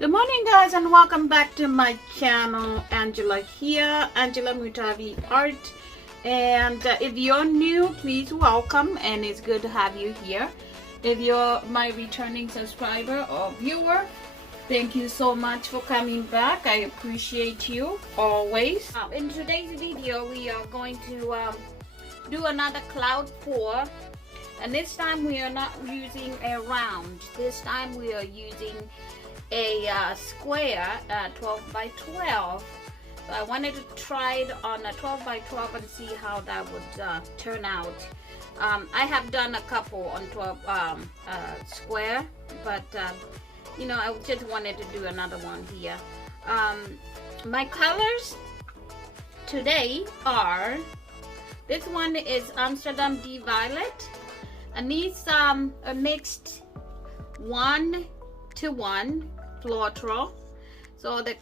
Good morning, guys, and welcome back to my channel. Angela here, Angela Mutavi Art. And if you're new, please welcome, and it's good to have you here. If you're my returning subscriber or viewer, thank you so much for coming back. I appreciate you always. In today's video, we are going to do another cloud pour, and this time we are not using a round. This time we are using a square 12 by 12. So I wanted to try it on a 12 by 12 and see how that would turn out. I have done a couple on 12 square, but you know, I just wanted to do another one here. My colors today are, this one is Amsterdam D Violet, and these are mixed 1-to-1 floral. So the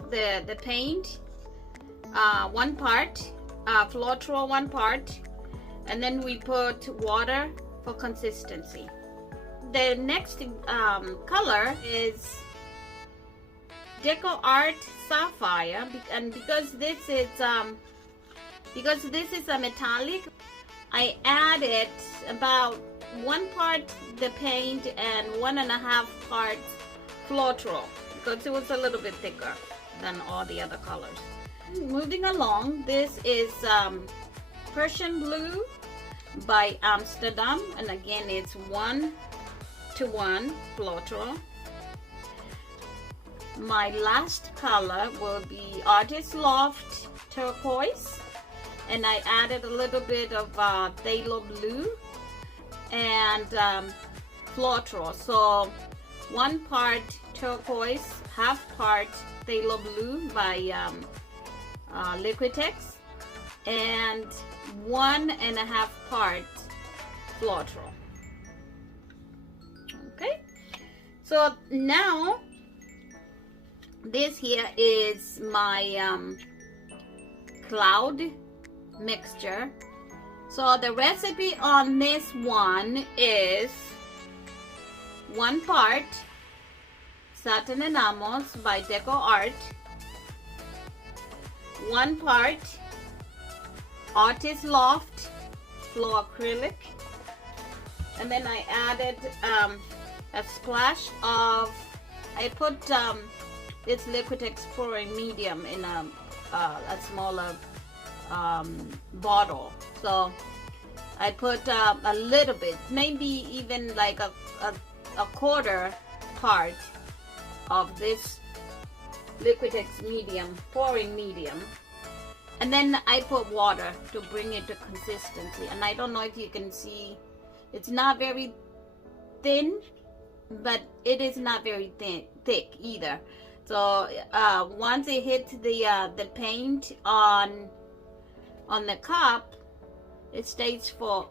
paint, one part, floral one part, and then we put water for consistency. The next color is Deco Art Sapphire, and because this is a metallic, I added about 1 part the paint and 1.5 parts floral, because it was a little bit thicker than all the other colors. Moving along, this is Persian Blue by Amsterdam, and again it's 1-to-1 floral. My last color will be Artist Loft Turquoise, and I added a little bit of phthalo blue and floral. So 1 part turquoise, half part phthalo blue by Liquitex, and 1.5 part floral. Okay, so now this here is my cloud mixture. So the recipe on this one is 1 part Satin Enamels by Deco Art, 1 part Artist Loft Flow Acrylic, and then I added a splash of, I put this Liquitex Pouring Medium in a smaller bottle. So I put a little bit, maybe even like a quarter part of this Liquitex medium, pouring medium, and then I put water to bring it to consistency. And I don't know if you can see, it's not very thin, but it is not very thick either. So once it hits the paint on the cup, it stays for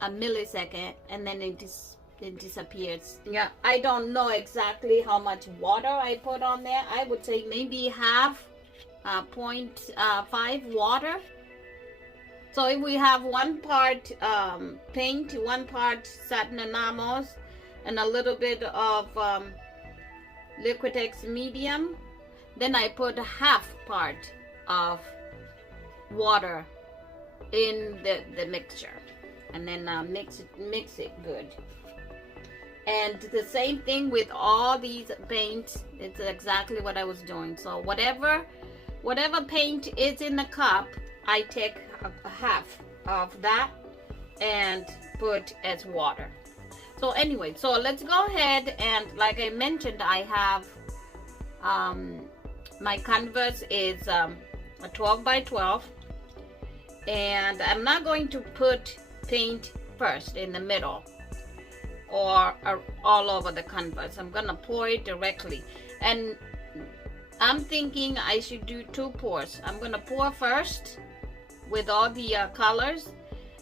a millisecond, and then it disappears. Yeah, I don't know exactly how much water I put on there. I would say maybe half 0.5 water. So if we have 1 part paint, 1 part satin enamels, and a little bit of Liquitex medium, then I put half part of water in the mixture, and then mix it good. And the same thing with all these paints, it's exactly what I was doing. So whatever paint is in the cup, I take a half of that and put as water. So anyway, so let's go ahead, and like I mentioned, I have my canvas is a 12 by 12, and I'm not going to put paint first in the middle or all over the canvas. I'm gonna pour it directly, and I'm thinking I should do 2 pours. I'm gonna pour first with all the colors,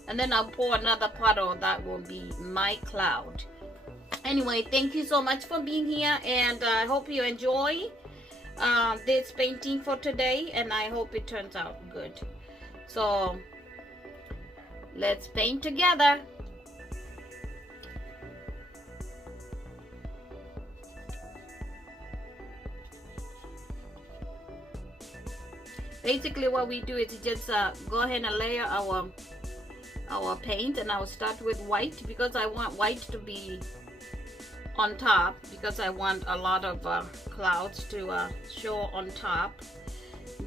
and then I'll pour another puddle that will be my cloud. Anyway, thank you so much for being here, and I hope you enjoy this painting for today, and I hope it turns out good. So let's paint together. basically what we do is just go ahead and layer our paint, and I'll start with white because I want white to be on top, because I want a lot of clouds to show on top.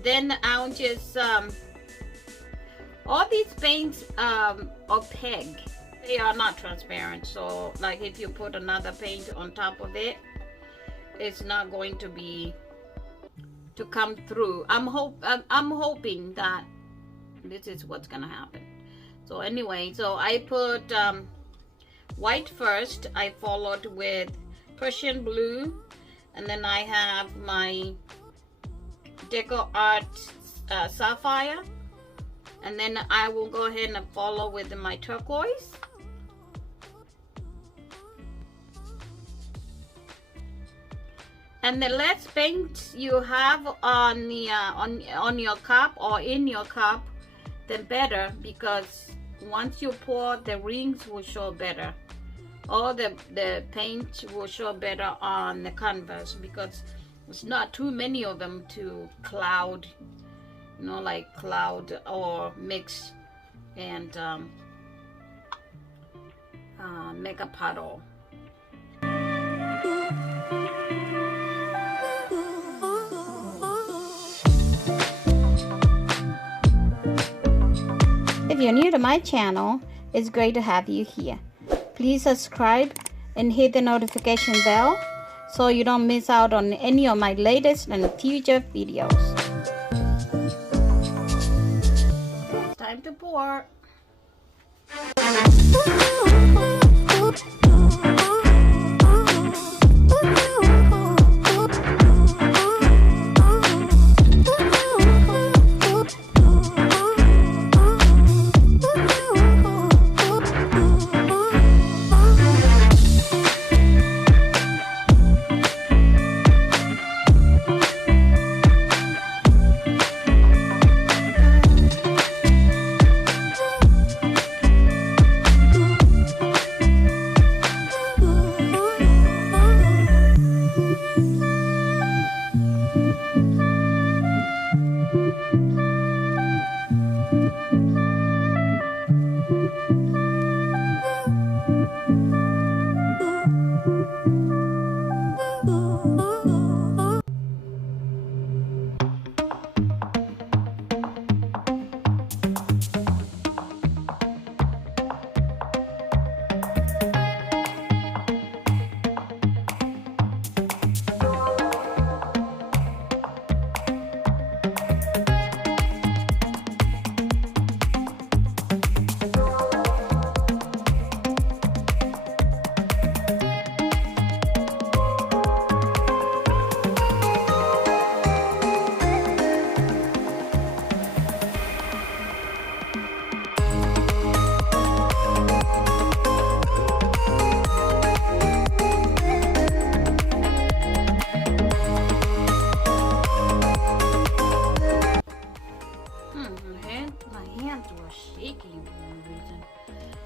Then I'll just all these paints are opaque, they are not transparent, so like if you put another paint on top of it, it's not going to be to come through. I'm hoping that this is what's gonna happen. So anyway, so I put white first, I followed with Prussian blue, and then I have my Deco Art Sapphire, and then I will go ahead and follow with my turquoise. And the less paint you have on the on your cup or in your cup, the better, because once you pour, the rings will show better, or the paint will show better on the canvas, because it's not too many of them to cloud, you know, like cloud or mix and make a puddle. If you're new to my channel, it's great to have you here. Please subscribe and hit the notification bell so you don't miss out on any of my latest and future videos. It's time to pour.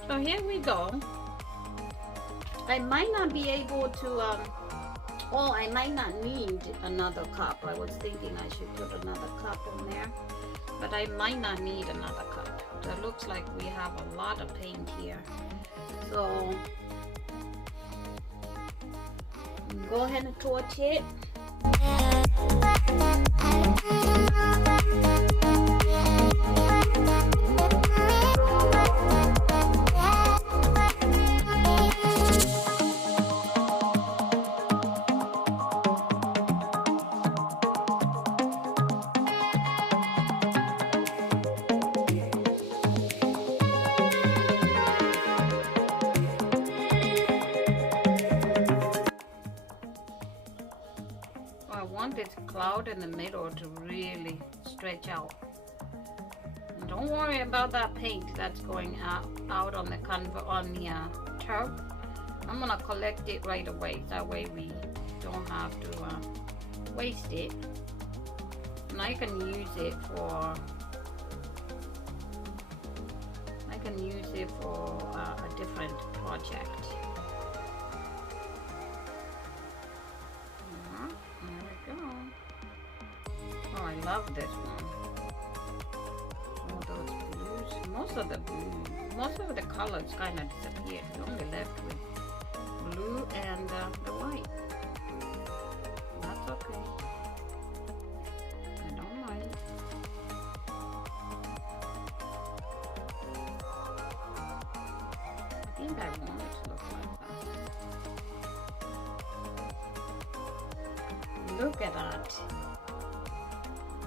So here we go. I might not be able to, I might not need another cup. I was thinking I should put another cup in there, but I might not need another cup. So it looks like we have a lot of paint here. So go ahead and torch it. I want this cloud in the middle to really stretch out. And don't worry about that paint that's going out on the turf. I'm gonna collect it right away. That way we don't have to waste it. And I can use it for a different project. There we go. Oh, I love this one. Most of the colors kind of disappeared. We're only left with blue and the white. That's okay. I don't mind. I think I want it to look like that. Look at that.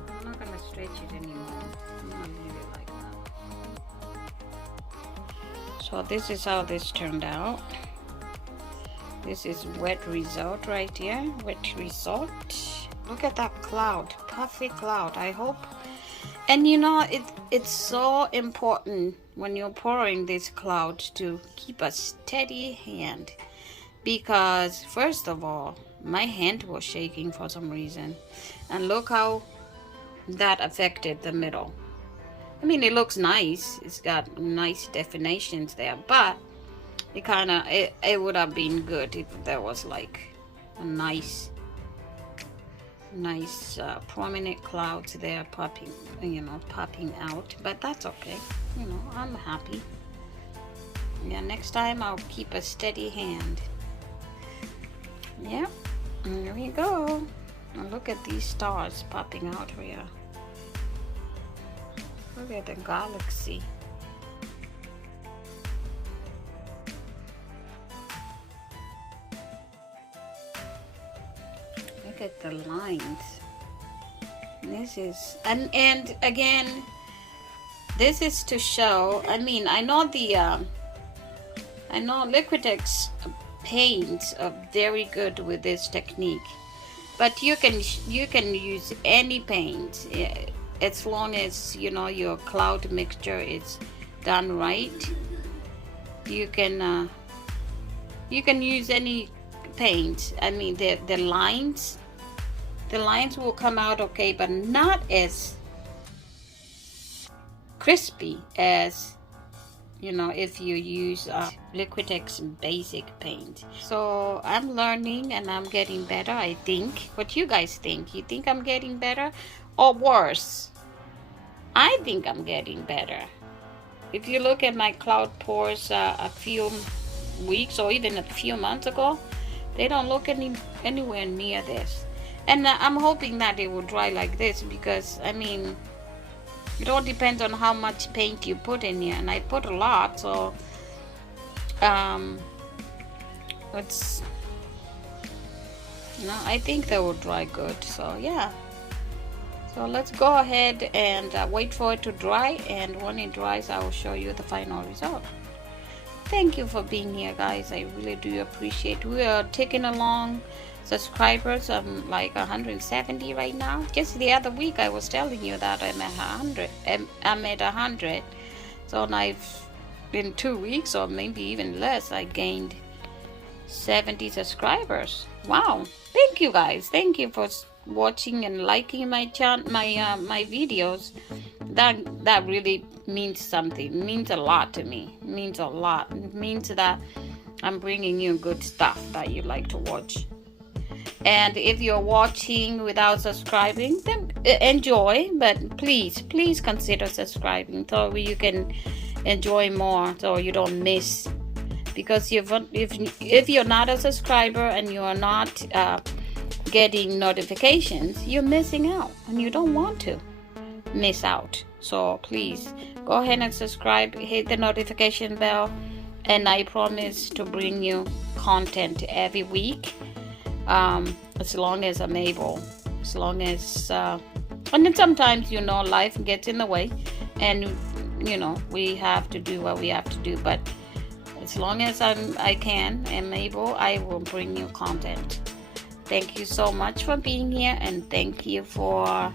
I'm not gonna stretch it anymore. I'm gonna leave it like that. So this is how this turned out. This is wet result right here. Wet result. Look at that cloud, puffy cloud. I hope. And you know, it's so important when you're pouring this cloud to keep a steady hand, because first of all, my hand was shaking for some reason, and look how that affected the middle. I mean, it looks nice. It's got nice definitions there, but it kind of it would have been good if there was like a nice prominent clouds there popping, popping out. But that's okay. I'm happy. Yeah, next time I'll keep a steady hand. Yeah, and there we go. And look at these stars popping out here. Look at the galaxy. Look at the lines. This is and again, this is to show. I mean, I know Liquitex paints are very good with this technique, but you can use any paint as long as your cloud mixture is done right. You can use any paint. I mean, the lines will come out okay, but not as crispy as if you use Liquitex basic paint. So I'm learning and I'm getting better, I think. What you guys think? You think I'm getting better or worse? I think I'm getting better. If you look at my cloud pours a few weeks or even a few months ago, they don't look anywhere near this. And I'm hoping that it will dry like this, because I mean, it all depends on how much paint you put in here, and I put a lot, so I think they will dry good. So yeah, so let's go ahead and wait for it to dry, and when it dries I will show you the final result. Thank you for being here, guys. I really do appreciate. We are taking along subscribers. I'm like 170 right now. Just the other week I was telling you that I'm at 100. I'm at 100. So now in 2 weeks or maybe even less, I gained 70 subscribers. Wow! Thank you, guys. Thank you for watching and liking my my videos. That really means something. It means a lot to me. It means a lot. It means that I'm bringing you good stuff that you like to watch. And if you're watching without subscribing, then enjoy, but please consider subscribing so you can enjoy more, so you don't miss. Because if you're not a subscriber and you're not getting notifications, you're missing out, and you don't want to miss out. So please go ahead and subscribe, hit the notification bell, and I promise to bring you content every week, as long as I'm able, as long as and then sometimes life gets in the way, and we have to do what we have to do, but as long as am able, I will bring you content. Thank you so much for being here, and thank you for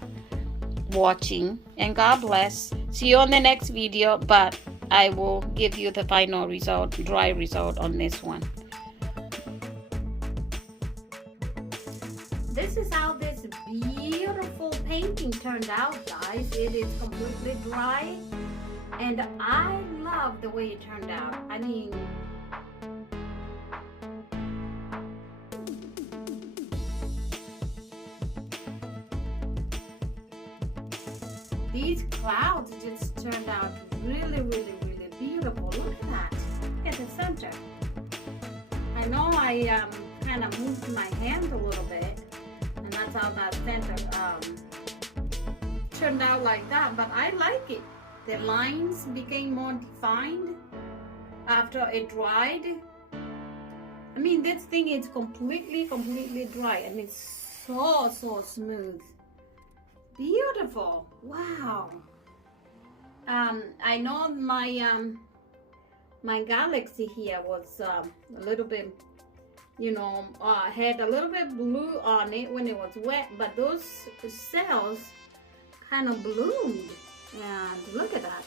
watching, and God bless. See you on the next video, but I will give you the final result, dry result on this one. This is how this beautiful painting turned out, guys. It is completely dry, and I love the way it turned out. I mean, these clouds just turned out really, really, really beautiful. Look at that. Look at the center. I know I kind of moved my hand a little bit, and that's how that center turned out like that, but I like it. The lines became more defined after it dried. I mean, this thing is completely dry, and it's so smooth. Beautiful. Wow. I know my my Galaxy here was a little bit, you know, had a little bit blue on it when it was wet, but those cells kind of bloomed, and look at that.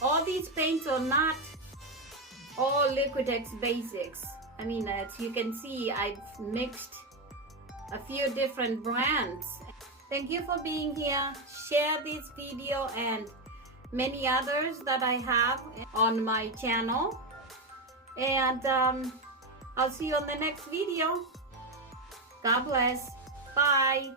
All these paints are not all Liquitex basics. I mean, as you can see, I've mixed a few different brands. Thank you for being here. Share this video and many others that I have on my channel. And I'll see you on the next video. God bless. Bye.